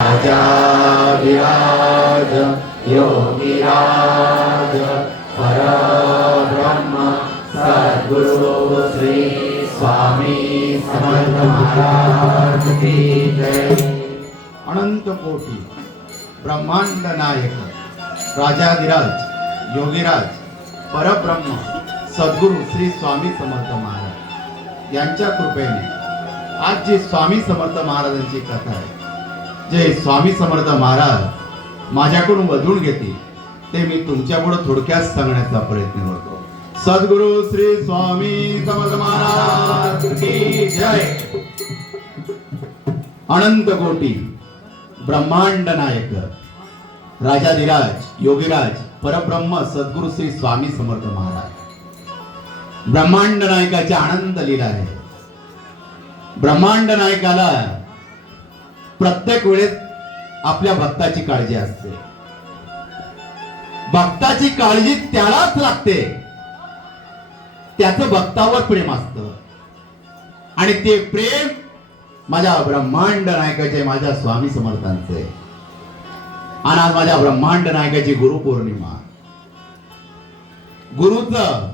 राजाधिराज योगिराज परब्रह्म सद्गुरु श्री स्वामी समर्थ महाराज की जय। अनंत कोटी ब्रह्मांड नायक राजाधिराज योगीराज परब्रह्म सद्गुरु श्री स्वामी समर्थ महाराज यांच्या कृपेने आज जी स्वामी समर्थ महाराजांची कथा आहे, जे स्वामी समर्थ महाराज माझ्याकडून वधून घेतील ते मी तुमच्यापुढे थोडक्यात सांगण्याचा प्रयत्न करतो। सद्गुरु श्री स्वामी समर्थ महाराज की जय। अनंत कोटी ब्रह्मांड नायक राजाधिराज योगीराज परब्रह्म सद्गुरु श्री स्वामी समर्थ महाराज ब्रह्मांड नायकाची आनंद लीला आहे। ब्रह्मांड नायकाला प्रत्येक वेळेस आपल्या भक्ताची काळजी असते। भक्ताची काळजी त्यालाच लागते, त्याचं भक्तावर प्रेम असतं आणि ते प्रेम माझ्या ब्रह्मांड नायकाचे, माझ्या स्वामी समर्थांचे। आणि आज माझ्या ब्रह्मांड नायकाची गुरुपौर्णिमा। गुरुचं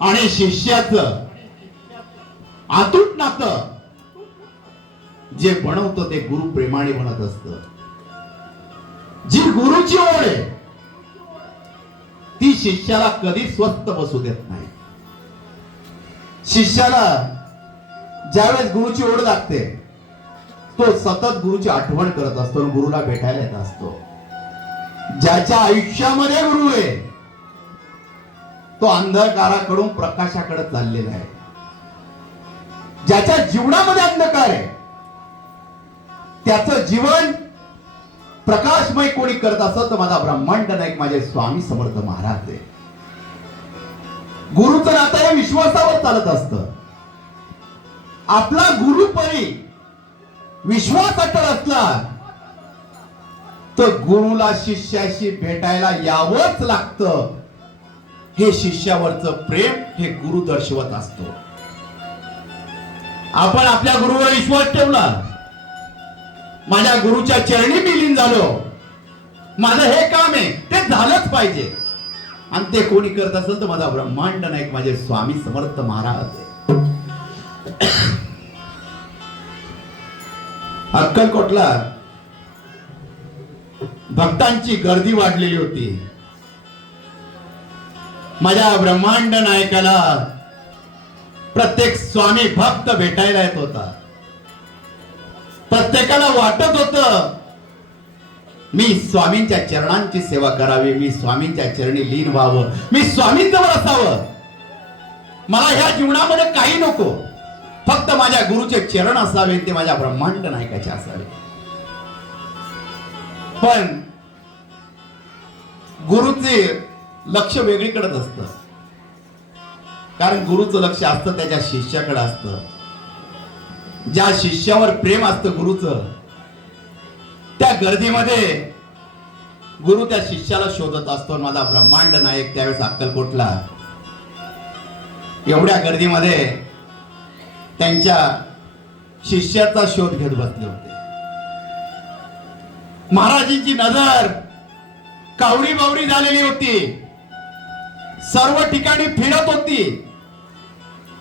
आणि शिष्याचं अतूट नातं जे बनवतं ते गुरु प्रेमाने बनत असतं। जी गुरुची ओढ आहे ती शिष्याला कधी स्वस्थ बसू देत नाही। शिष्याला ज्यावेळेस गुरुची ओढ लागते तो सतत गुरुची आठवण करत असतो, गुरुला भेटायला येत असतो। ज्याच्या आयुष्यामध्ये गुरु आहे तो अंधकाराकडून प्रकाशाकडे चाललेला आहे। ज्याच्या जीवनामध्ये अंधकार आहे त्याचं जीवन प्रकाशमय कोणी करत असत तर माझा ब्रह्मांड नायक माझे स्वामी समर्थ महाराज आहे। गुरुचं नातं हे विश्वासावर चालत असतं। आपला गुरुपरी विश्वास अटळ असला तर गुरुला शिष्याशी भेटायला यावंच लागतं। हे शिष्यावरचं प्रेम हे गुरु दर्शवत असतो। आपण आपल्या गुरुवर विश्वास ठेवला, माझ्या गुरुच्या चरणी मी लीन झालो, माझं हे काम आहे ते झालंच पाहिजे आणि ते कोणी करत असेल तर माझा ब्रह्मांड नायक माझे स्वामी समर्थ महाराज आहे। अक्कलकोटला भक्तांची गर्दी वाढलेली होती। माझ्या ब्रह्मांड नायकाला प्रत्येक स्वामी भक्त भेटायला येत होता। प्रत्येकाला वाटत होत मी स्वामींच्या चरणांची सेवा करावी, मी स्वामींच्या चरणी लीन व्हावं, मी स्वामींजवळ असावं। मला ह्या जीवनामध्ये काही नको, फक्त माझ्या गुरुचे चरण असावे, ते माझ्या ब्रह्मांड नायकाचे असावे। पण गुरुचे लक्ष वेगळीकडेच असतं, कारण गुरुचं लक्ष असतं त्याच्या शिष्याकडे असतं। ज्या शिष्यावर प्रेम असतं गुरुचं, त्या गर्दीमध्ये गुरु त्या शिष्याला शोधत असतो। माझा ब्रह्मांड नायक त्यावेळेस अक्कलकोटला एवढ्या गर्दीमध्ये त्यांच्या शिष्याचा शोध घेत बसले होते। महाराजांची नजर कावरी बावरी झालेली होती, सर्व ठिकाणी फिरत होती।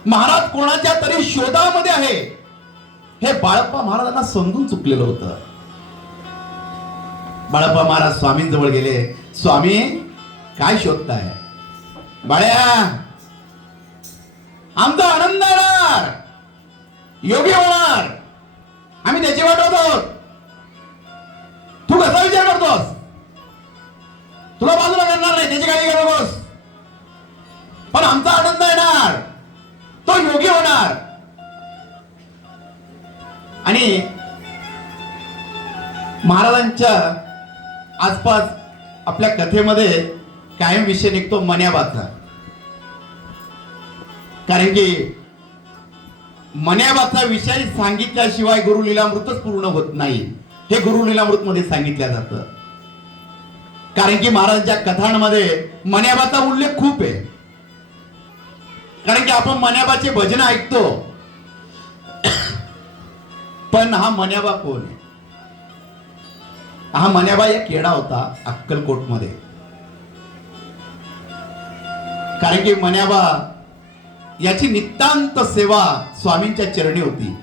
महाराज कोणाच्या तरी शोधामध्ये आहे हे बाळप्पा महाराजांना समजून चुकलेलं होतं। बाळप्पा महाराज स्वामींजवळ गेले, स्वामी काय शोधताय? बाळ्या, आमचा आनंद येणार, योगी होणार, आम्ही त्याची वाट बघतो। तू कसा विचार करतोस? तुला बाजूला करणार नाही, त्याची काही करू नकोस, पण आमचा आनंद येणार, तो योगी होणार। आणि महाराजांच्या आसपास आपल्या कथेमध्ये कायम विषय निघतो मन्याबाचा, कारण की मन्याबाचा विषय सांगितल्याशिवाय गुरु लीलामृतच पूर्ण होत नाही, हे गुरु लीलामृत मध्ये सांगितलं जातं। कारण की महाराजांच्या कथांमध्ये मन्याबाचा उल्लेख खूप आहे, कारण की आपण मन्याबाचे भजन ऐकतो, पण हा मन्याबा कोण आहे? हा मन्याबा एक येडा होता अक्कलकोटमध्ये. कारण की मन्याबा याची नितांत सेवा स्वामींच्या चरणी होती.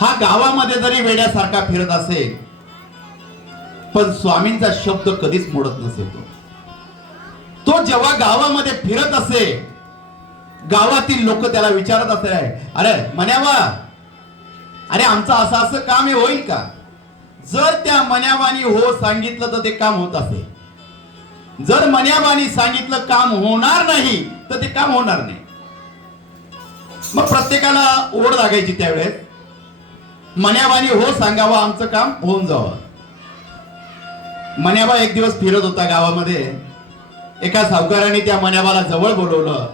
हा गावामध्ये जरी वेड्यासारखा फिरत असेल पण स्वामींचा शब्द कधीच मोडत नसेल. तो जेव्हा गावामध्ये फिरत असे, गावातील लोक त्याला विचारत असे, अरे मन्याबा, अरे आमचं असं असं काम हे होईल का? जर त्या मन्याबानी हो सांगितलं तर ते काम होत असे. जर मन्याबानी सांगितलं काम होणार नाही तर ते काम होणार नाही. मग प्रत्येकाला ओढ लागायची त्यावेळेस, मन्याबानी हो सांगावं, आमचं काम होऊन जावं. मन्याबा एक दिवस फिरत होता गावामध्ये. एका सावकाराने त्या मन्याबाला जवळ बोलवलं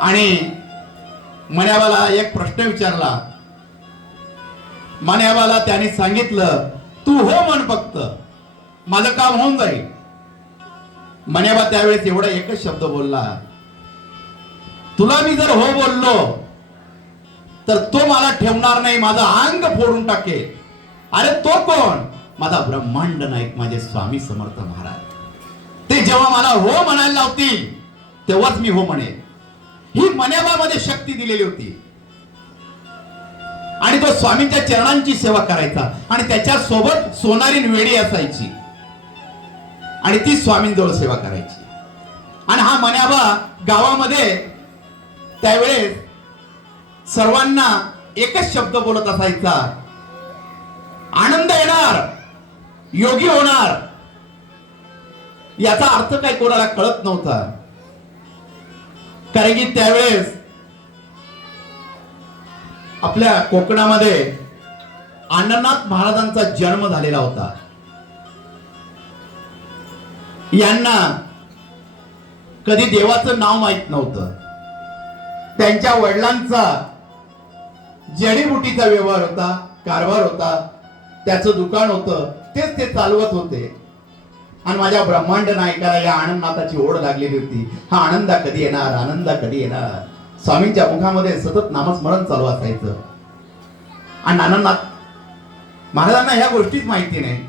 आणि मन्याबाला एक प्रश्न विचारला. मन्याबाला त्याने सांगितलं, तू हो म्हण, फक्त माझं काम होऊन जाईल. मन्याबा त्यावेळेस एवढा एकच शब्द बोलला, तुला मी जर हो बोललो तर तो मला ठेवणार नाही, माझं अंग फोडून टाकेल. अरे तो कोण? माझा ब्रह्मांड नायक, माझे स्वामी समर्थ महाराज. ते जेव्हा मला हो म्हणायला लावतील तेव्हाच मी हो म्हणेन. ही मन्याबामध्ये शक्ती दिलेली होती. आणि तो स्वामींच्या चरणांची सेवा करायचा आणि त्याच्या सोबत सोनारी वेडी असायची आणि ती स्वामींजवळ सेवा करायची. आणि हा मन्याबा गावामध्ये त्यावेळेस सर्वांना एकच शब्द बोलत असायचा, आनंद येणार, योगी होणार. याचा अर्थ काय कोणाला कळत नव्हता. कारण की त्यावेळेस आपल्या कोकणामध्ये अण्णानाथ महाराजांचा जन्म झालेला होता. यांना कधी देवाचं नाव माहित नव्हतं. त्यांच्या वडिलांचा जडीबुटीचा व्यवहार होता, कारभार होता, त्याचं दुकान होतं, तेच ते चालवत होते. आणि माझ्या ब्रह्मांड नायकाला या आनंदनाथाची ओढ लागलेली होती. हा आनंदा कधी येणार, आनंदा कधी येणार. स्वामींच्या मुखामध्ये सतत नामस्मरण चालू असायचं. आणि आनंदनाथ महाराजांना ह्या गोष्टीच माहिती नाही.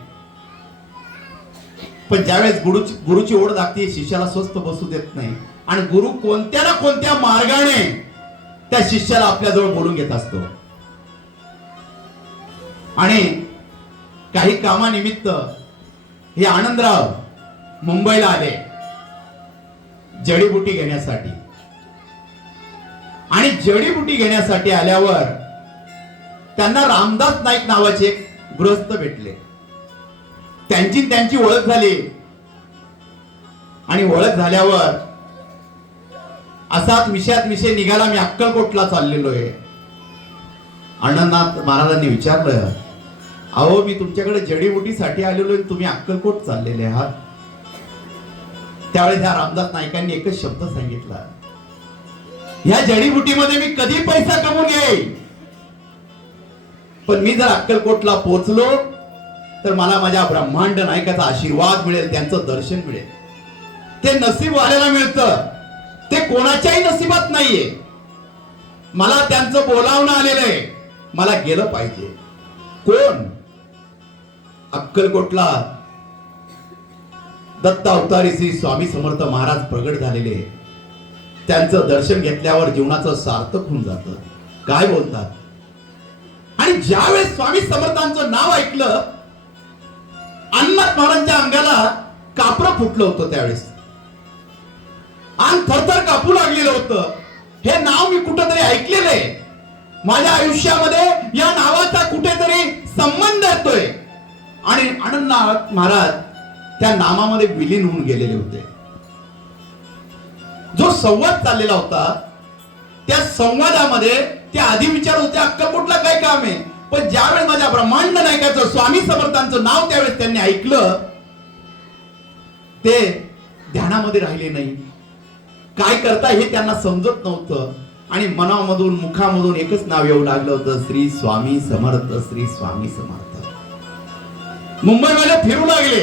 पण ज्यावेळेस गुरुची ओढ लागते, शिष्याला स्वस्थ बसू देत नाही. आणि गुरु कोणत्या ना कोणत्या मार्गाने त्या शिष्याला आपल्याजवळ बोलून घेत असतो. आणि काही कामानिमित्त हे आनंदराव मुंबईला आले जडीबुटी घेण्यासाठी. आणि जडीबुटी घेण्यासाठी आल्यावर त्यांना रामदास नाईक नावाचे एक गृहस्थ भेटले. त्यांची ओळख झाली. आणि ओळख झाल्यावर असाच विषयात विषय निघाला, मी अक्कलकोटला चाललेलो आहे. अण्णानाथ महाराजांनी विचारलं, अहो मी तुमच्याकडे जडीबुटीसाठी आलेलो आहे, तुम्ही अक्कलकोट चाललेले आहात. त्यावेळेस ह्या रामदास नाईकांनी एकच शब्द सांगितला, ह्या जडीबुटीमध्ये मी कधी पैसा कमवून घेईन, पण मी जर अक्कलकोटला पोहोचलो तर मला माझ्या ब्रह्मांड नायकाचा आशीर्वाद मिळेल, त्यांचं दर्शन मिळेल. ते नसीब वाल्याला मिळतं, ते कोणाच्याही नशिबात नाहीये. मला त्यांचं बोलावणं आलेलं आहे, मला गेलं पाहिजे. कोण? अक्कलकोटला दत्त अवतारी श्री स्वामी समर्थ महाराज प्रगट झालेले. त्यांचं दर्शन घेतल्यावर जीवनाचं सार्थक होऊन जातं. काय बोलतात? आणि ज्यावेळेस स्वामी समर्थांचं नाव ऐकलं, अण्णानाथ महाराजांच्या अंगाला कापरं फुटलं होतं. त्यावेळेस अंग थरथर कापू लागलेलं होतं. हे नाव मी कुठेतरी ऐकलेलं आहे, माझ्या आयुष्यामध्ये या नावाचा कुठेतरी संबंध येतोय. आणि अण्णानाथ महाराज त्या नामामध्ये विलीन होऊन गेलेले होते. जो संवाद चाललेला होता त्या संवादामध्ये ते आधी विचार होते, अक्कलकोटला काय काम आहे. पण ज्यावेळेस माझ्या ब्रह्मांड नायकाचं स्वामी समर्थांचं नाव त्यावेळेस त्यांनी ऐकलं, ते ध्यानामध्ये राहिले नाही. काय करता हे त्यांना समजत नव्हतं. आणि मनामधून मुखामधून एकच नाव येऊ लागलं होतं, श्री स्वामी समर्थ, श्री स्वामी समर्थ. मुंबईमध्ये फिरू लागले,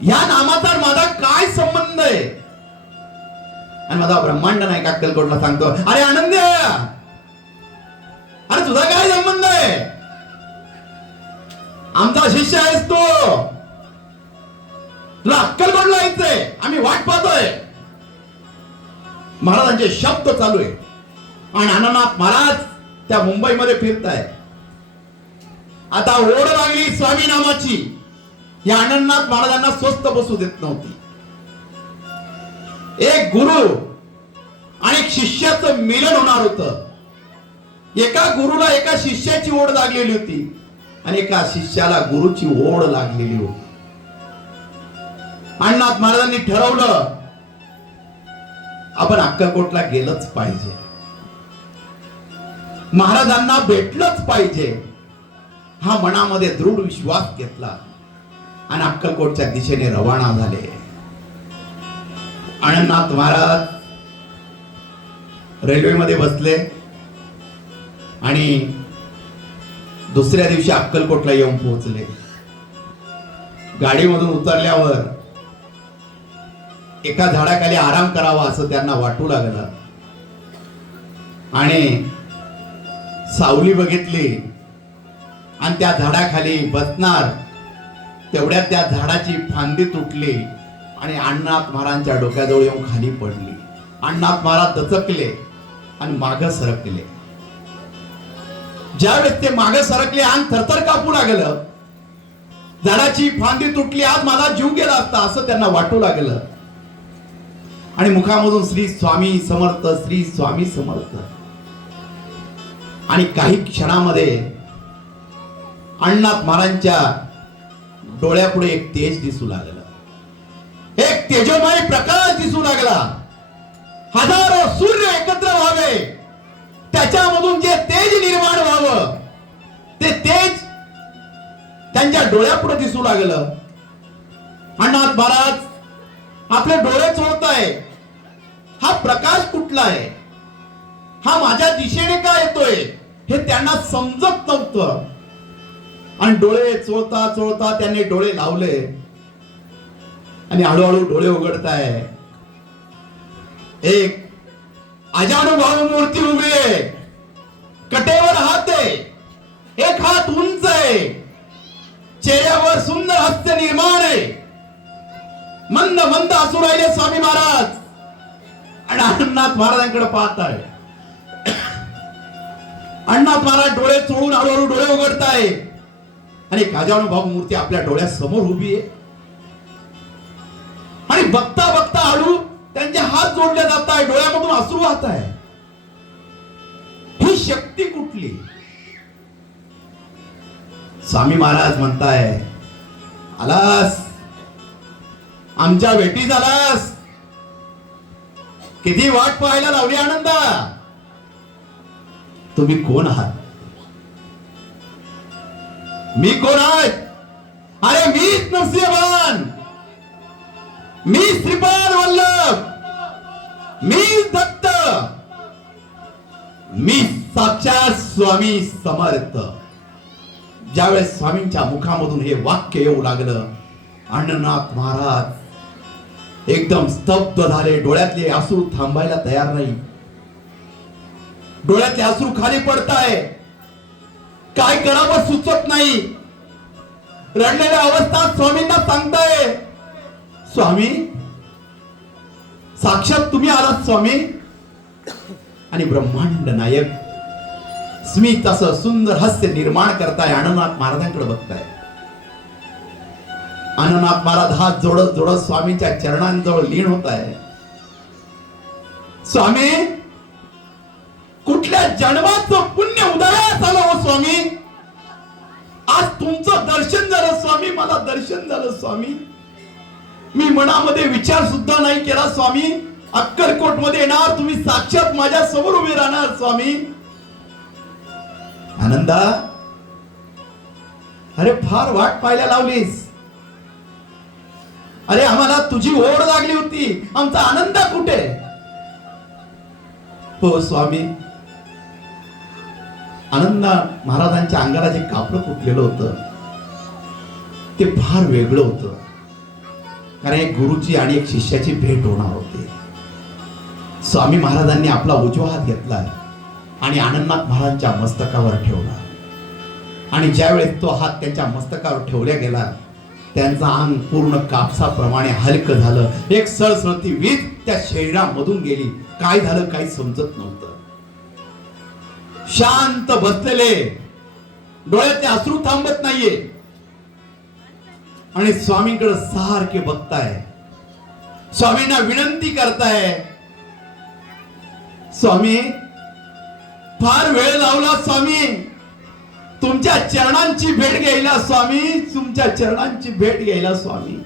ह्या नामाचा माझा काय संबंध आहे. आणि माझा ब्रह्मांड नायक अक्कलकोटला सांगतो, अरे आनंद, अरे तुझा काय संबंध आहे. आमचा शिष्य आहेस तू, तुला अक्कलकोटला यायचंय, आम्ही वाट पाहतोय. महाराजांचे शब्द चालू आहे आणि अनंतनाथ महाराज त्या मुंबईमध्ये फिरताय. आता ओढ लागली स्वामी नामाची. या अनंतनाथ महाराजांना स्वस्त बसू देत नव्हती. एक गुरु आणि एक शिष्याचं मिलन होणार होतं. एका गुरुला एका शिष्याची ओढ लागलेली होती आणि एका शिष्याला गुरुची ओढ लागलेली होती. अनंतनाथ महाराजांनी ठरवलं आपण अक्कलकोटला गेलंच पाहिजे, महाराजांना भेटलंच पाहिजे. हा मनामध्ये दृढ विश्वास घेतला आणि अक्कलकोटच्या दिशेने रवाना झाले. अनंतनाथ महाराज रेल्वेमध्ये बसले आणि दुसऱ्या दिवशी अक्कलकोटला येऊन पोहोचले. गाडीमधून उतरल्यावर एका झाडाखाली आराम करावा असं त्यांना वाटू लागलं आणि सावली बघितली आणि त्या झाडाखाली बसणार तेवढ्यात त्या झाडाची फांदी तुटली आणि अण्णाथ महाराजांच्या डोक्याजवळ येऊन खाली पडली. अण्णाथ महाराज दचकले आणि मागे सरकले. ज्यावेळेस ते मागे सरकले अंग थरथर कापू लागलं. झाडाची फांदी तुटली, आज माझा जीव गेला असता असं त्यांना वाटू लागलं आणि मुखामधून श्री स्वामी समर्थ, श्री स्वामी समर्थ. आणि काही क्षणामध्ये अण्णाथ महाराजांच्या डोळ्यापुढे एक तेज दिसू लागलं. एक तेजोमय प्रकाश दिसू लागला. हजारो सूर्य एकत्र व्हावे, त्याच्यामधून जे तेज निर्माण व्हावं, ते तेज त्यांच्या डोळ्यापुढे दिसू लागलं. अण्णाथ महाराज आपले डोळे चोळताय. हा प्रकाश कुठला आहे, हा माझ्या दिशेने का येतोय हे त्यांना समजत नव्हतं. आणि डोळे चोळता चोळता त्यांनी डोळे लावले आणि हळूहळू डोळे उघडताय. एक अजानुभावी मूर्ती उभी आहे. कटेवर हात आहे, एक हात उंच आहे, चेहऱ्यावर सुंदर हास्य निर्माण आहे. मंद मंद असू राहिले स्वामी महाराज आणि अण्णाथ महाराजांकडे पाहत आहे. अण्णाथ महाराज डोळे चोळून हळूहळू डोळे उघडताय आणि एक अजानुभावी मूर्ती आपल्या डोळ्यासमोर उभी आहे. आणि बघता बघता हळू त्यांचे हात जोडले जात आहे, डोळ्यामधून अश्रू वाहत आहे. ही शक्ती कुठली? स्वामी महाराज म्हणताय, आलास, आमच्या भेटी झालास. किती वाट पाहायला लावली आनंदा. तुम्ही कोण आहात? मी कोण आहे? अरे मीच नरसिंहवान, मी श्रीपाद वल्लभ, मी दत्त, मी साक्षात स्वामी समर्थ. ज्यावेळेस स्वामींच्या मुखामधून हे वाक्य येऊ लागलं, अण्णाथ महाराज एकदम स्तब्ध झाले. डोळ्यातले अश्रू थांबायला तयार नाही. डोळ्यातले अश्रू खाली पडताय. काय करावं सुचत नाही. रडलेल्या अवस्थात स्वामींना सांगताय, स्वामी साक्षात तुम्ही आलात स्वामी. आणि ब्रह्मांड नायक स्मित असं सुंदर हास्य निर्माण करताय. अनंतनाथ महाराजांकडे बघताय. अनंतनाथ महाराज हात जोडत जोडत स्वामींच्या चरणांजवळ लीन होत आहे. स्वामी, कुठल्या जन्माचं पुण्य उदयास आलं हो स्वामी. आज तुमचं दर्शन झालं स्वामी, मला दर्शन झालं स्वामी. मी मनामध्ये विचार सुद्धा नाही केला स्वामी. अक्कलकोट मध्ये येणार, तुम्ही साक्षात माझ्या समोर उभे राहणार स्वामी. आनंदा, अरे फार वाट पाहायला लावलीस. अरे आम्हाला तुझी ओढ लागली होती. आमचा आनंद कुठे? हो स्वामी, आनंद महाराजांच्या अंगाला जे कापड फुटलेलं होतं ते फार वेगळं होतं. कारण एक गुरुची आणि एक शिष्याची भेट होणार होती. स्वामी महाराजांनी आपला उजवा हात घेतला आणि अनंतनाथ महाराजांच्या मस्तकावर ठेवला. आणि ज्यावेळेस तो हात त्यांच्या मस्तकावर ठेवला गेला, त्यांचं अंग पूर्ण कापसाप्रमाणे हलकं झालं. एक सळसळती वीज त्या शरीरामधून गेली. काय झालं काही समजत नव्हतं. शांत बसलेले, डोळ्यातले अश्रू थांबत नाहीये आणि स्वामींकडे सारखे बघताय. स्वामींना विनंती करताय, स्वामी फार वेळ लावला स्वामी, तुमच्या चरणांची भेट घ्यायला स्वामी, तुमच्या चरणांची भेट घ्यायला स्वामी.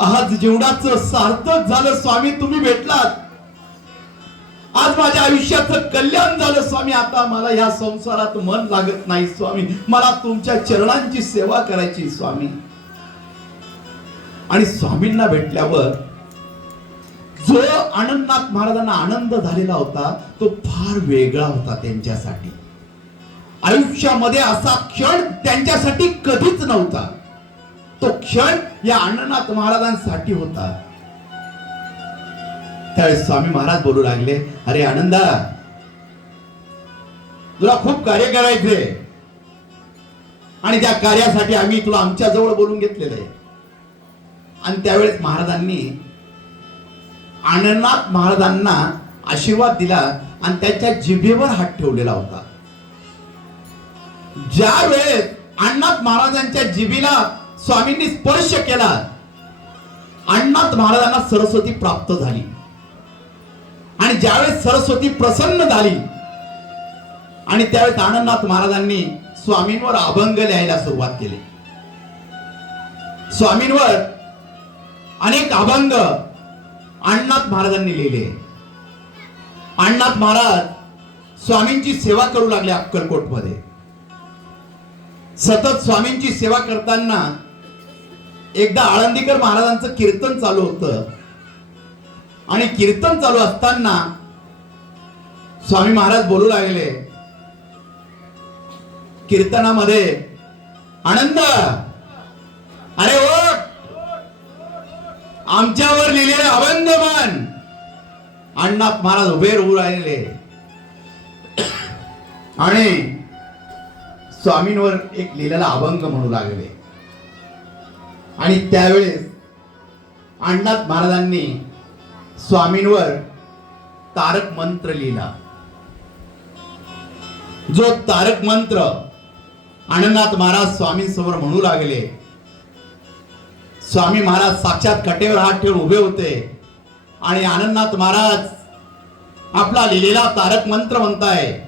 आज जीवनाचं सार्थक झालं स्वामी, तुम्ही भेटलात. आज माझ्या आयुष्याचं कल्याण झालं स्वामी. आता मला या संसारात मन लागत नाही स्वामी, मला तुमच्या चरणांची सेवा करायची स्वामी. आणि स्वामींना भेटल्यावर जो आनंदनाथ महाराजांना आनंद झालेला होता तो फार वेगळा होता त्यांच्यासाठी. आयुष्यामध्ये असा क्षण त्यांच्यासाठी कधीच नव्हता. तो क्षण या आनंदनाथ महाराजांसाठी होता. त्यावेळेस स्वामी महाराज बोलू लागले, अरे आनंदा, तुला खूप कार्य करायचे आणि त्या कार्यासाठी आम्ही तुला आमच्या जवळ बोलून घेतलेलं आहे. आणि त्यावेळेस महाराजांनी आनंदनाथ महाराजांना आशीर्वाद दिला आणि त्याच्या जिभेवर हात ठेवलेला होता. ज्या वेळेस अण्णाथ महाराजांच्या जिभेला स्वामींनी स्पर्श केला, अण्णाथ महाराजांना सरस्वती प्राप्त झाली. आणि ज्यावेळेस सरस्वती प्रसन्न झाली आणि त्यावेळेस आनंदनाथ महाराजांनी स्वामींवर अभंग लिहायला सुरुवात केली. स्वामींवर अनेक अभंग अण्णाथ महाराजांनी लिहिले. अण्णाथ महाराज स्वामींची सेवा करू लागले अक्कलकोट मध्ये. सतत स्वामींची सेवा करताना एकदा आळंदीकर महाराजांचं कीर्तन चालू होतं आणि कीर्तन चालू असताना स्वामी महाराज बोलू लागले कीर्तनामध्ये, आनंद, अरे ओठ, आमच्यावर लिहिलेले अभंग म्हण. अण्णाथ महाराज उभे राहू राहिले आणि स्वामींवर एक लिहिलेला अभंग म्हणू लागले. आणि त्यावेळेस अण्णाथ महाराजांनी स्वामींवर तारक मंत्र लिहिला. जो तारक मंत्र अण्णाथ महाराज स्वामींसमोर म्हणू लागले. स्वामी महाराज साक्षात कटेवर हात ठेवून उभे होते आणि आनंदनाथ महाराज आपला लिहिलेला तारक मंत्र म्हणताय.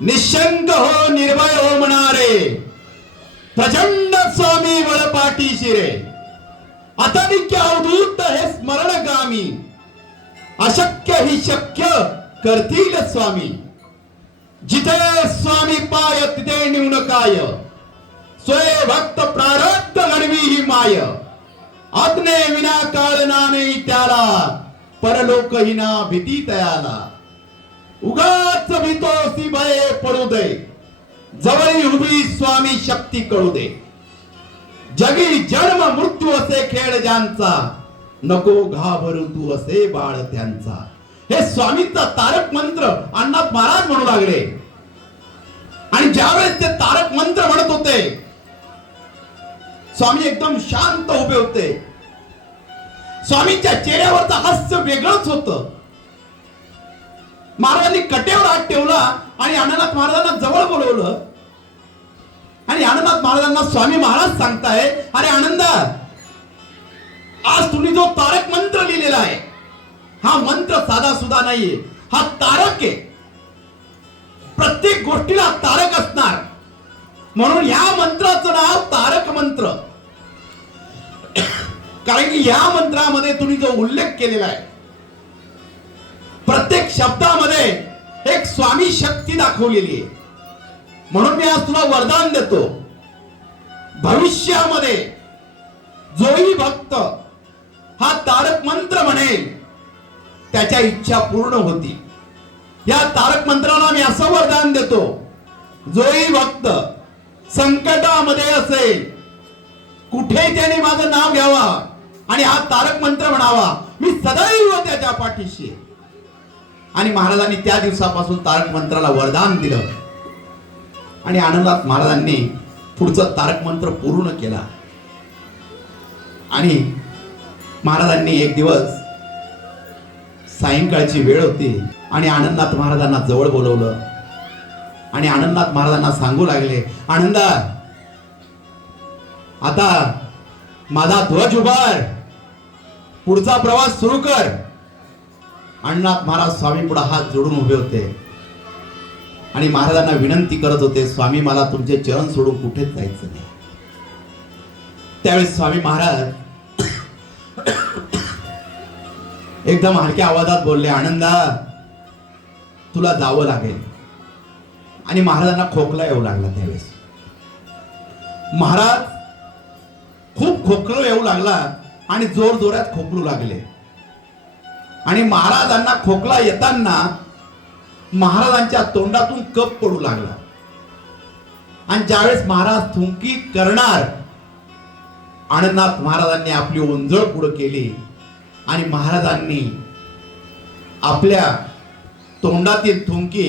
निशंक हो, निर्भय हो म्हणणारे, प्रचंड स्वामी बळपाठी शिरे, अतनिक्य अवधूत हे स्मरणगामी, अशक्य ही शक्य करतील स्वामी. जिथे स्वामी पाय तिथे न्यून काय, स्वय भक्त प्रारब्ध घडवी ही माय. आज्ञे विना काळना नाही त्याला, परलोक हिना भीती तयाला. उगाच भीतोसी भय पडू दे, जवळी उभी स्वामी शक्ती कळू दे. जगी जन्म मृत्यू असे खेळ ज्यांचा, नको घाबरू तू असे बाळ त्यांचा. हे स्वामींचा तारक मंत्र अण्णाथ महाराज म्हणू लागले. आणि ज्यावेळेस ते तारक मंत्र म्हणत होते स्वामी एकदम शांत उभे होते. स्वामींच्या चेहऱ्यावरचं हास्य वेगळंच होतं. महाराजांनी कटेवर हात ठेवला आणि आनंदनाथ महाराजांना जवळ बोलवलं आणि आनंदनाथ महाराजांना स्वामी महाराज सांगताय, अरे आनंदा, आज तुम्ही जो तारक मंत्र लिहिलेला आहे हा मंत्र साधा सुद्धा नाहीये, हा तारक आहे. प्रत्येक गोष्टीला तारक असणार, म्हणून या मंत्राचं नाव तारक मंत्र. कारण की या मंत्रामध्ये तुम्ही जो उल्लेख केलेला आहे प्रत्येक शब्दामध्ये एक स्वामी शक्ती दाखवलेली आहे. म्हणून मी आज तुला वरदान देतो, भविष्यामध्ये जोही भक्त हा तारक मंत्र म्हणेल त्याच्या इच्छा पूर्ण होती. या तारक मंत्राला मी असं वरदान देतो, जोही भक्त संकटामध्ये असेल, कुठे त्याने माझं नाव घ्यावा आणि हा तारक मंत्र म्हणावा, मी सदैव त्याच्या पाठीशी आहे. आणि महाराजांनी त्या दिवसापासून तारक मंत्राला वरदान दिलं आणि आनंदात महाराजांनी पुढचा तारक मंत्र पूर्ण केला. आणि महाराजांनी एक दिवस सायंकाळची वेळ होती आणि आनंदनाथ महाराजांना जवळ बोलवलं आणि आनंदनाथ महाराजांना सांगू लागले, आनंदा, आता माझा ध्वज उभार, पुढचा प्रवास सुरू कर. अण्णाथ महाराज स्वामी पुढे हात जोडून उभे होते आणि महाराजांना विनंती करत होते, स्वामी मला तुमचे चरण सोडून कुठेच जायचं नाही. त्यावेळेस स्वामी महाराज एकदम हलक्या आवाजात बोलले, आनंदा, तुला जावं लागेल. आणि महाराजांना खोकला येऊ लागला. त्यावेळेस महाराज खूप खोकला येऊ लागला आणि जोर जोरात खोकलू लागले. आणि महाराजांना खोकला येताना महाराजांच्या तोंडातून कप पडू लागला. आणि ज्यावेळेस महाराज थुंकी करणार, आनंदनाथ महाराजांनी आपली ओंजळ पुढे केली आणि महाराजांनी आपल्या तोंडातील थुंकी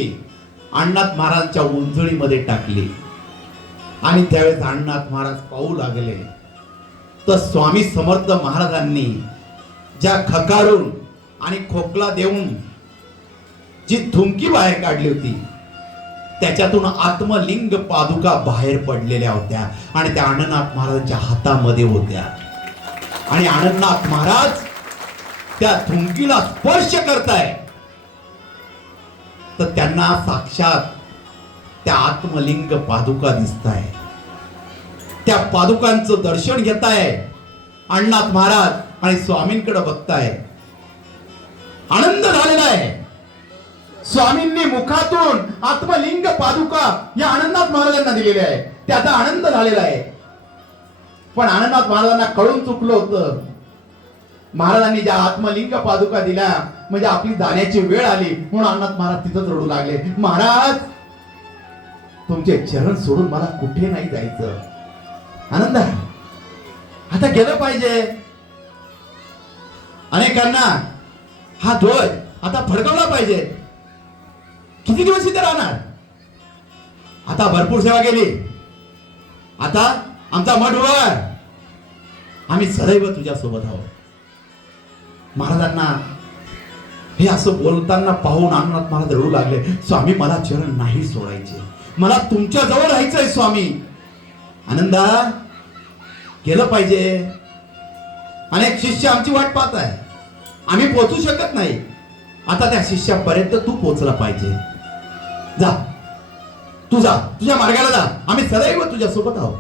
अण्णाथ महाराजांच्या ओंजळीमध्ये टाकली. आणि त्यावेळेस अण्णाथ महाराज पाहू लागले तर स्वामी समर्थ महाराजांनी ज्या खकारून आणि खोकला देऊन जी थुंकी बाहेर काढली होती त्याच्यातून आत्मलिंग पादुका बाहेर पडलेल्या होत्या आणि त्या आनंदनाथ महाराजांच्या हातामध्ये होत्या. आणि आनंदनाथ महाराज त्या थुंकीला स्पर्श करताय तर त्यांना साक्षात त्या आत्मलिंग पादुका दिसताय. त्या पादुकांचं दर्शन घेताय अण्णाथ महाराज आणि स्वामींकडे बघताय. आनंद झालेला आहे. स्वामींनी मुखातून आत्मलिंग पादुका या आनंदनाथ महाराजांना दिलेल्या आहे. त्याचा आनंद झालेला आहे. पण आनंदनाथ महाराजांना कळून चुकलं होतं. महाराजांनी ज्या आत्मलिंग पादुका दिल्या म्हणजे आपली जाण्याची वेळ आली म्हणून अण्णाथ महाराज तिथंच रडू लागले, महाराज तुमचे चरण सोडून मला कुठे नाही जायचं. आनंद आता गेलं पाहिजे. अनेकांना हा ध्वज आता फडकवला पाहिजे. किती दिवस इथे राहणार? आता भरपूर सेवा केली, आता आमचा मठ उभार, आम्ही सदैव तुझ्या सोबत आहोत. महाराजांना हे असं बोलताना पाहून अण्णाथ महाराज रडू लागले, स्वामी मला चरण नाही सोडायचे, मला तुमच्या जवळ राहायचंय स्वामी. आनंदा गेलं पाहिजे. अनेक शिष्य आमची वाट पाहत आहे, आम्ही पोहोचू शकत नाही. आता त्या शिष्यापर्यंत तू पोहोचला पाहिजे. जा, तू जा, तुझ्या मार्गाला जा, आम्ही सदैव तुझ्या सोबत आहोत.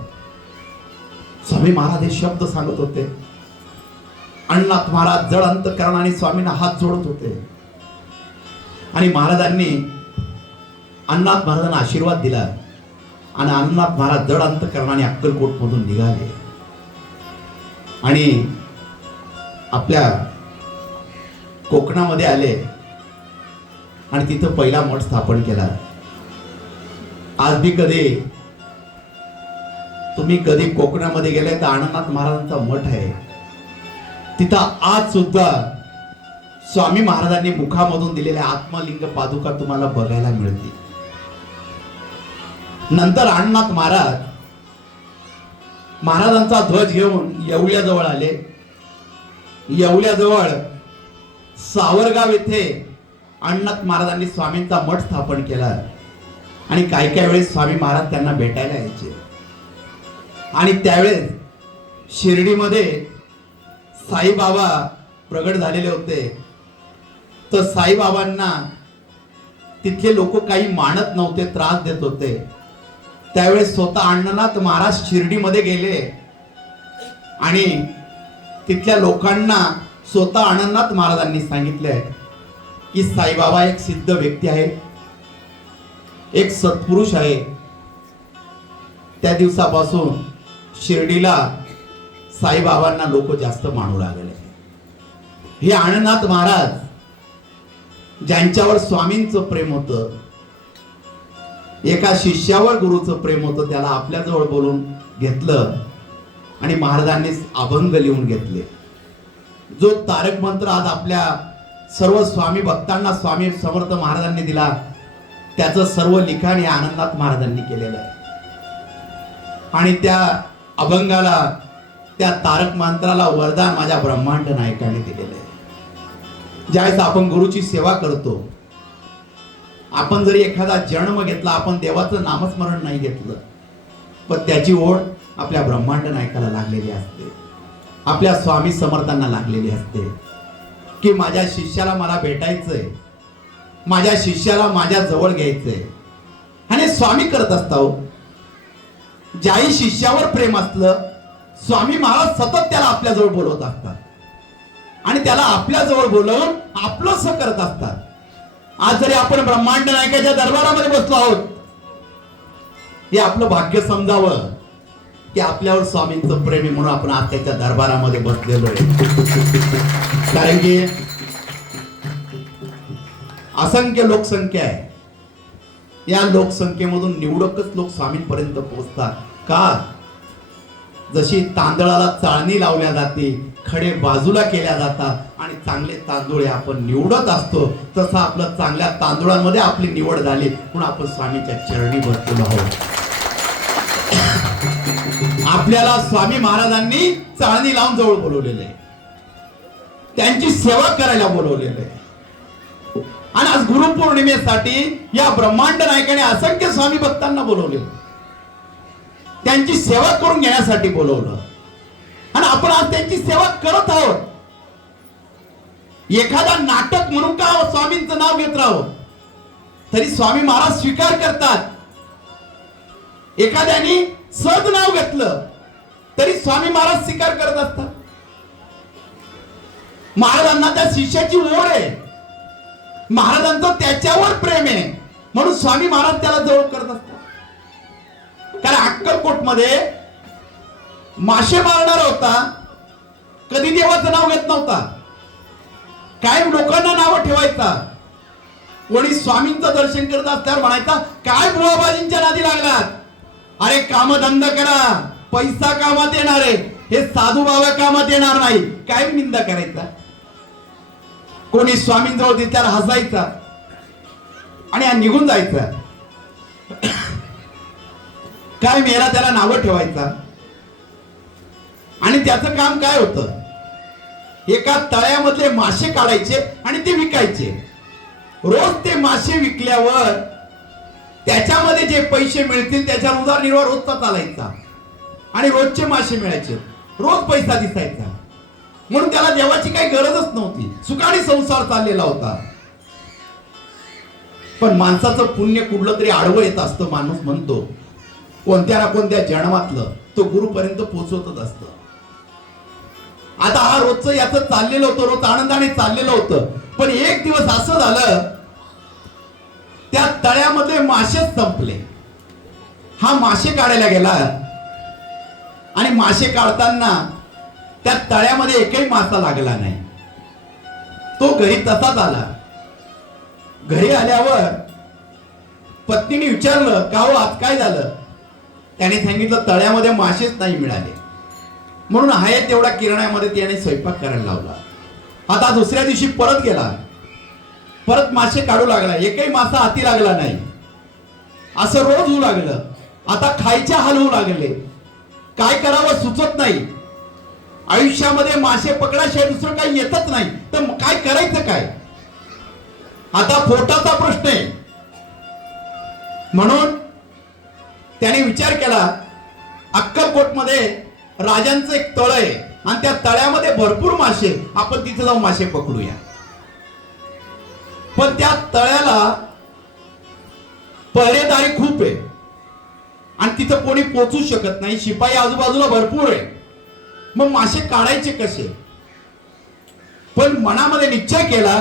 स्वामी महाराज हे शब्द सांगत होते. अण्णाथ महाराज जड अंतकरणाने स्वामींना हात जोडत होते आणि महाराजांनी अण्णाथ महाराजांना आशीर्वाद दिला आणि अण्णाथ महाराज जड अंतकरणाने अक्कलकोट मधून निघाले आणि आपल्या कोकणामध्ये आले आणि तिथं पहिला मठ स्थापन केला. आज भी तुम्ही कधी कोकणामध्ये गेले तर अण्णाथ महाराजांचा मठ आहे. तिथं आज सुद्धा स्वामी महाराजांनी मुखामधून दिलेल्या आत्मलिंग पादुका तुम्हाला बघायला मिळतील. नंतर अण्णाथ महाराजांचा ध्वज घेऊन येवल्याजवळ आले. येवल्याजवळ सावरगाव येथे अण्णाथ महाराजांनी स्वामींचा मठ स्थापन केला आणि काही वेळेस स्वामी महाराज त्यांना भेटायला यायचे. आणि त्यावेळेस शिर्डीमध्ये साईबाबा प्रगट झालेले होते. तर साईबाबांना तिथले लोक काही मानत नव्हते, त्रास देत होते. त्यावेळेस स्वतः अण्णानाथ महाराज शिर्डीमध्ये गेले आणि तिथल्या लोकांना स्वतः अण्णानाथ महाराजांनी सांगितले की साईबाबा एक सिद्ध व्यक्ती आहे, एक सत्पुरुष आहे. त्या दिवसापासून शिर्डीला साईबाबांना लोक जास्त मानू लागले. हे अण्णानाथ महाराज ज्यांच्यावर स्वामींचं प्रेम होतं, एका शिष्यावर गुरुचं प्रेम होतं, त्याला आपल्याजवळ बोलून घेतलं आणि महाराजांनी अभंग लिहून घेतले. जो तारक मंत्र आज आपल्या सर्व स्वामी भक्तांना स्वामी समर्थ महाराजांनी दिला त्याचं सर्व लिखाण या आनंदनाथ महाराजांनी केलेलं आहे. आणि त्या अभंगाला, त्या तारक मंत्राला वरदान माझ्या ब्रह्मांड नायकाने दिलेलं आहे. ज्यावेळेस आपण गुरुची सेवा करतो, आपण जरी एखादा जन्म घेतला, आपण देवाचं नामस्मरण नाही घेतलं, पण त्याची ओढ आपल्या ब्रह्मांड नायकाला लागलेली असते, आपल्या स्वामी समर्थांना लागलेली असते की माझ्या शिष्याला मला भेटायचंय, माझ्या शिष्याला माझ्या जवळ घ्यायचंय. आणि स्वामी करत असतो. ज्याही शिष्यावर प्रेम असलं, स्वामी महाराज सतत त्याला आपल्या जवळ बोलवत असतात आणि त्याला आपल्या जवळ बोलवून आपलंसं करत असतात. आज जरी आपण ब्रह्मांड नायकाच्या दरबारामध्ये बसलो आहोत, हे आपलं भाग्य समजावं की आपल्यावर स्वामींचं प्रेम आहे म्हणून आपण आज त्याच्या दरबारामध्ये बसलेलो आहे. कारण की असंख्य लोकसंख्या आहे. या लोकसंख्येमधून निवडकच लोक स्वामींपर्यंत पोहोचतात. का? जशी तांदळाला चाळणी लावल्या जाते, खडे बाजूला केल्या जातात आणि चांगले तांदूळ आपण निवडत असतो, तसं आपलं चांगल्या तांदूळांमध्ये आपली निवड झाली म्हणून आपण स्वामीच्या चरणी बसलेलो आहोत. आपल्याला स्वामी महाराजांनी चाळणी लावून जवळ बोलवलेलं आहे, त्यांची सेवा करायला बोलवलेलं आहे. आणि आज गुरुपौर्णिमेसाठी या ब्रह्मांड नायकाने असंख्य स्वामी भक्तांना बोलवले, त्यांची सेवा करून घेण्यासाठी बोलवलं आणि आपण आज त्यांची सेवा करत आहोत. एखादा नाटक म्हणून का स्वामींचं नाव घेत राहो तरी स्वामी महाराज स्वीकार करतात. एखाद्याने सद नाव घेतलं तरी स्वामी महाराज स्वीकार करत असतात. महाराजांना त्या शिष्याची ओढ आहे, महाराजांचं त्याच्यावर प्रेम आहे म्हणून स्वामी महाराज त्याला जवळ करत असतात. कारण अक्कलकोट मध्ये मासे मारणारा होता, कधी देवाचं नाव घेत नव्हता, काय लोकांना नाव ठेवायचा. कोणी स्वामींचं दर्शन करत असल्यावर म्हणायचा, काय बुवाबाजींच्या नादी लागलात, अरे कामधंदा करा, पैसा कामात येणार आहे, हे साधू बाबा कामात येणार नाही, काय निंदा करायचा. कोणी स्वामींजवळ त्याला हसायचा आणि हा निघून जायचा. काय मेला त्याला नावं ठेवायचा. आणि त्याचं काम काय होतं, एका तळ्यामधले मासे काढायचे आणि ते विकायचे. रोज ते मासे विकल्यावर त्याच्यामध्ये जे पैसे मिळतील त्याच्या उदरनिर्वाह रोजचा चालायचा आणि रोजचे मासे मिळायचे, रोज पैसा दिसायचा. म्हणून त्याला देवाची काही गरजच नव्हती, सुखाने संसार चाललेला होता. पण माणसाचं पुण्य कुठलं तरी आडवं येत असतं. माणूस म्हणतो कोणत्या ना कोणत्या जन्मातलं तो गुरुपर्यंत पोहोचवतच असतं. आता हा रोजचं याचं चाललेलं होतं, रोज आनंदाने चाललेलं होतं. पण एक दिवस असं झालं, त्या तळ्यामधले मासेच संपले. हा मासे काढायला गेला आणि मासे काढताना त्या तळ्यामध्ये एकही मासा लागला नाही. तो घरी तसाच आला. घरी आल्यावर पत्नीने विचारलं, का हो आज काय झालं. त्याने सांगितलं, तळ्यामध्ये मासेच नाही मिळाले म्हणून आहे तेवढा किराण्यामध्ये त्याने स्वयंपाक करायला लावला. आता दुसऱ्या दिवशी परत गेला, परत मासे काढू लागला, एकही मासा हाती लागला नाही. असं रोज होऊ लागलं. आता खायचे हाल होऊ लागले, काय करावं सुचत नाही. आयुष्यामध्ये मासे पकडाशिवाय दुसरं काही येतच नाही, तर काय करायचं काय. आता पोटाचा प्रश्न आहे. म्हणून त्याने विचार केला, अक्कलकोट मध्ये राजांचं एक तळ आहे आणि त्या तळ्यामध्ये भरपूर मासे, आपण तिथे जाऊन मासे पकडूया. पण त्या तळ्याला पहरेदारी खूप आहे आणि तिथं कोणी पोहोचू शकत नाही, शिपाई आजूबाजूला भरपूर आहे. मग मासे काढायचे कसे. पण मनामध्ये निश्चय केला,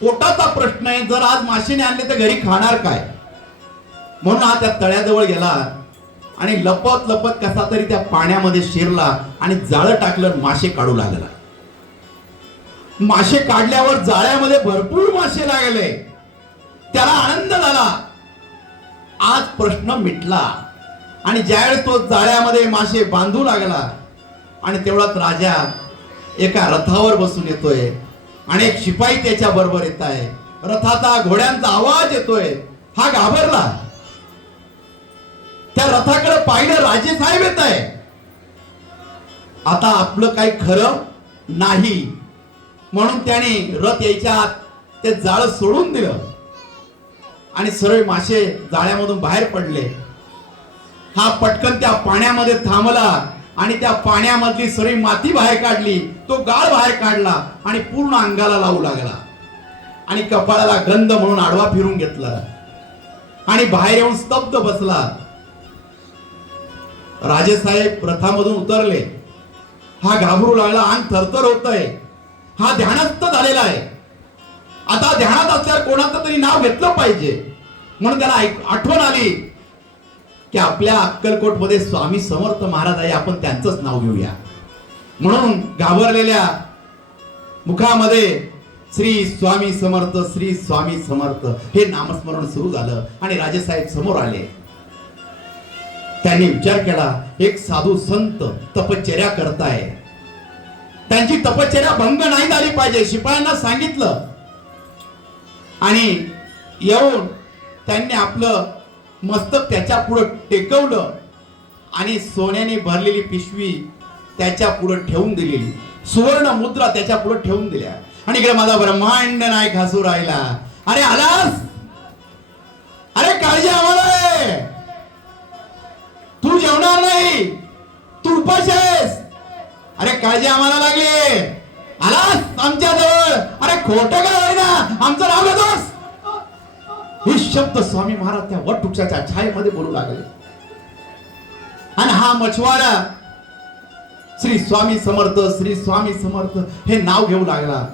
पोटाचा प्रश्न आहे, जर आज मासे आणले तर घरी खाणार काय. म्हणून हा त्या तळ्याजवळ गेला आणि लपत लपत कसा तरी त्या पाण्यामध्ये शिरला आणि जाळं टाकलं, मासे काढू लागला. मासे काढल्यावर जाळ्यामध्ये भरपूर मासे लागले. त्याला आनंद झाला, आज प्रश्न मिटला. आणि ज्यावेळेस तो जाळ्यामध्ये मासे बांधू लागला आणि तेवढाच राजा एका रथावर बसून येतोय आणि एक शिपाई त्याच्या बरोबर येत आहे. रथाचा घोड्यांचा आवाज येतोय हा घाबरला. त्या रथाकडे पाहिलं, राजे साहेब येत आहे. आता आपलं काही खरं नाही म्हणून त्याने रथ यायच्या आत ते जाळ सोडून दिलं आणि सरळ मासे जाळ्यामधून बाहेर पडले. हा पटकन त्या पाण्यामध्ये थांबला आणि त्या पाण्यामधली सगळी माती बाहेर काढली, तो गाळ बाहेर काढला आणि पूर्ण अंगाला लावू लागला आणि कपाळाला गंध म्हणून आडवा फिरून घेतला आणि बाहेर येऊन स्तब्ध बसला. राजेसाहेब रथामधून उतरले. हा घाबरू लागला, अंग थरथर होतंय. हा ध्यानस्थ झालेला आहे. आता ध्यानात असल्यावर कोणाचं तरी नाव घेतलं पाहिजे म्हणून त्याला आठवण आली की आपल्या अक्कलकोट मध्ये स्वामी समर्थ महाराज आहे, आपण त्यांचंच नाव घेऊया. म्हणून घाबरलेल्या मुखामध्ये श्री स्वामी समर्थ, श्री स्वामी समर्थ हे नामस्मरण सुरू झालं आणि राजेसाहेब समोर आले. त्यांनी विचार केला, एक साधू संत तपश्चर्या करताय, त्यांची तपश्चर्या भंग नाही झाली पाहिजे. शिपायांना सांगितलं आणि येऊन त्यांनी आपलं मस्तक त्याच्या पुढे टेकवलं आणि सोन्याने भरलेली पिशवी त्याच्या पुढे ठेवून दिलेली, सुवर्ण मुद्रा त्याच्या पुढे ठेवून दिल्या आणि इकडे माझा ब्रह्मांड नायक हसू राहिला. अरे आलास, अरे काळजी आम्हाला आहे, तू जेवणार नाही, तू उपाशी आहेस, अरे काळजी आम्हाला लागली, आलास आमच्या जवळ, अरे खोटं काय होईना आमचं नाव घेतोस. हे शब्द स्वामी महाराज त्या वटवृक्षाच्या छायेमध्ये बोलू लागले आणि हा मछवारा श्री स्वामी समर्थ, श्री स्वामी समर्थ हे नाव घेऊ लागला.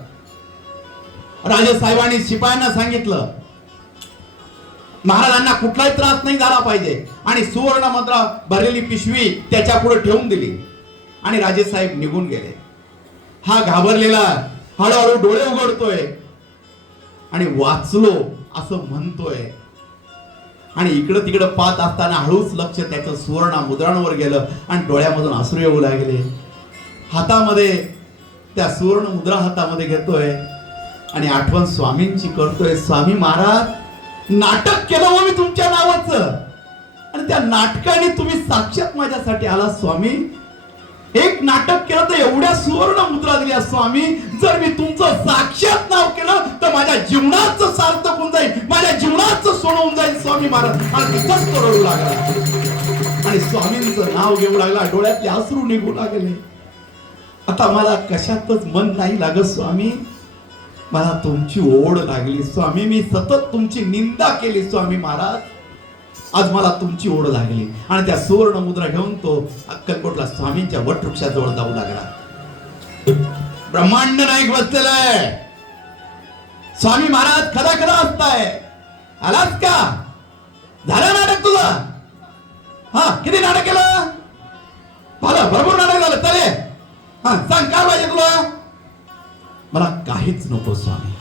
राजेसाहेबांनी शिपायांना सांगितलं महाराजांना कुठलाही त्रास नाही झाला पाहिजे आणि सुवर्ण मुद्रा भरलेली पिशवी त्याच्या पुढे ठेवून दिली आणि राजेसाहेब निघून गेले. हा घाबरलेला हळूहळू डोळे उघडतोय आणि वाचलो असं म्हणतोय आणि इकडं तिकडं पाहत असताना हळूच लक्ष त्याचं सुवर्ण मुद्रांवर गेलं आणि डोळ्यामधून अश्रू येऊ लागले. हातामध्ये त्या सुवर्ण मुद्रा हातामध्ये घेतोय आणि आठवण स्वामींची करतोय. स्वामी महाराज, नाटक केलं हो मी तुमच्या नावाचं आणि त्या नाटकाने तुम्ही साक्षात माझ्यासाठी आला स्वामी. एक नाटक केलं तर एवढ्या सुवर्ण मुद्रा दिल्या स्वामी, जर मी तुमचं साक्षात नाव केलं तर माझ्या जीवनाचं सार्थक होऊन जाईल, माझ्या जीवनाचं सोनं होऊन जाईल स्वामी महाराज. आणि तिथंच तो रडू लागला आणि स्वामींचं नाव घेऊ लागला, डोळ्यातले अश्रू निघू लागले. आता मला कशातच मन नाही लागत स्वामी, मला तुमची ओढ लागली स्वामी, मी सतत तुमची निंदा केली स्वामी महाराज, आज मला तुमची ओढ लागली. आणि त्या सुवर्ण मुद्रा घेऊन तो अक्कलकोटला स्वामींच्या वटवृक्षाजवळ जाऊ लागला. ब्रह्मांड नायक बसलेला आहे. स्वामी महाराज खदा खदा असताय, आलास का, झालं नाटक तुझं, हा किती नाटक केलं, भरपूर नाटक झालं, चालेल, हा सांग काय पाहिजे तुला. मला काहीच नको स्वामी,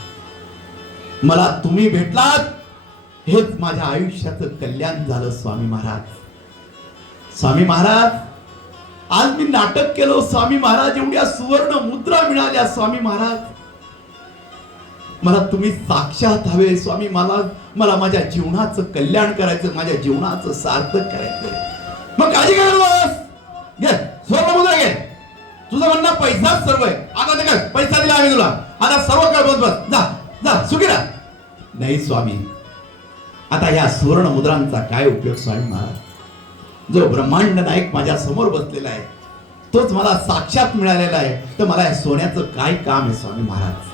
मला तुम्ही भेटलात हेच माझ्या आयुष्याचं कल्याण झालं स्वामी महाराज. स्वामी महाराज, आज मी नाटक केलं स्वामी महाराज, एवढ्या सुवर्ण मुद्रा मिळाल्या स्वामी महाराज, मला तुम्ही साक्षात हवे स्वामी महाराज, मला माझ्या जीवनाचं कल्याण करायचं, माझ्या जीवनाचं सार्थक करायचं. मग काळजी करायला घे, सुवर्ण मुद्रा घे, तुझं म्हणणं पैसाच सर्व आहे, आता ते काय पैसा दिला आम्ही तुला, आता सर्व काय बस बस, जा जा सुखी राहा. नाही स्वामी, आता या सुवर्ण मुद्रांचा काय उपयोग स्वामी महाराज, जो ब्रह्मांड नायक माझ्या समोर बसलेला आहे तोच मला साक्षात मिळालेला आहे, तर मला या सोन्याचं काय काम आहे स्वामी महाराज.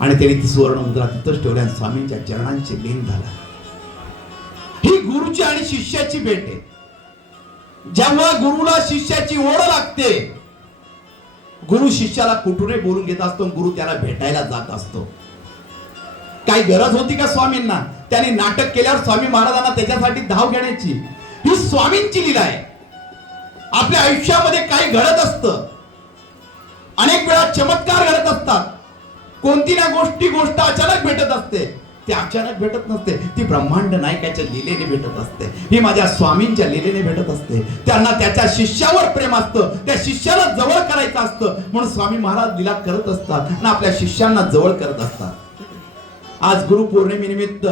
आणि त्यांनी ती सुवर्ण मुद्रा तिथंच ठेवल्या, स्वामींच्या चरणांची लीन झाला. ही गुरुची आणि शिष्याची भेट आहे. जेव्हा गुरुला शिष्याची ओढ लागते, गुरु शिष्याला कुठूनही बोलून घेत असतो, गुरु त्याला भेटायला जात असतो. काही गरज होती का स्वामींना, त्यांनी नाटक केल्यावर स्वामी महाराजांना त्याच्यासाठी धाव घेण्याची, ही स्वामींची लीला आहे. आपल्या आयुष्यामध्ये काही घडत असतं, अनेक वेळा चमत्कार घडत असतात, कोणती ना गोष्ट अचानक भेटत असते, ती अचानक भेटत नसते, ती ब्रह्मांड नायकाच्या लीलेने भेटत असते, ही माझ्या स्वामींच्या लीलेने भेटत असते. त्यांना त्याच्या शिष्यावर प्रेम असतं, त्या शिष्याला जवळ करायचं असतं, म्हणून स्वामी महाराज लीला करत असतात आणि आपल्या शिष्यांना जवळ करत असतात. आज गुरुपौर्णिमेनिमित्त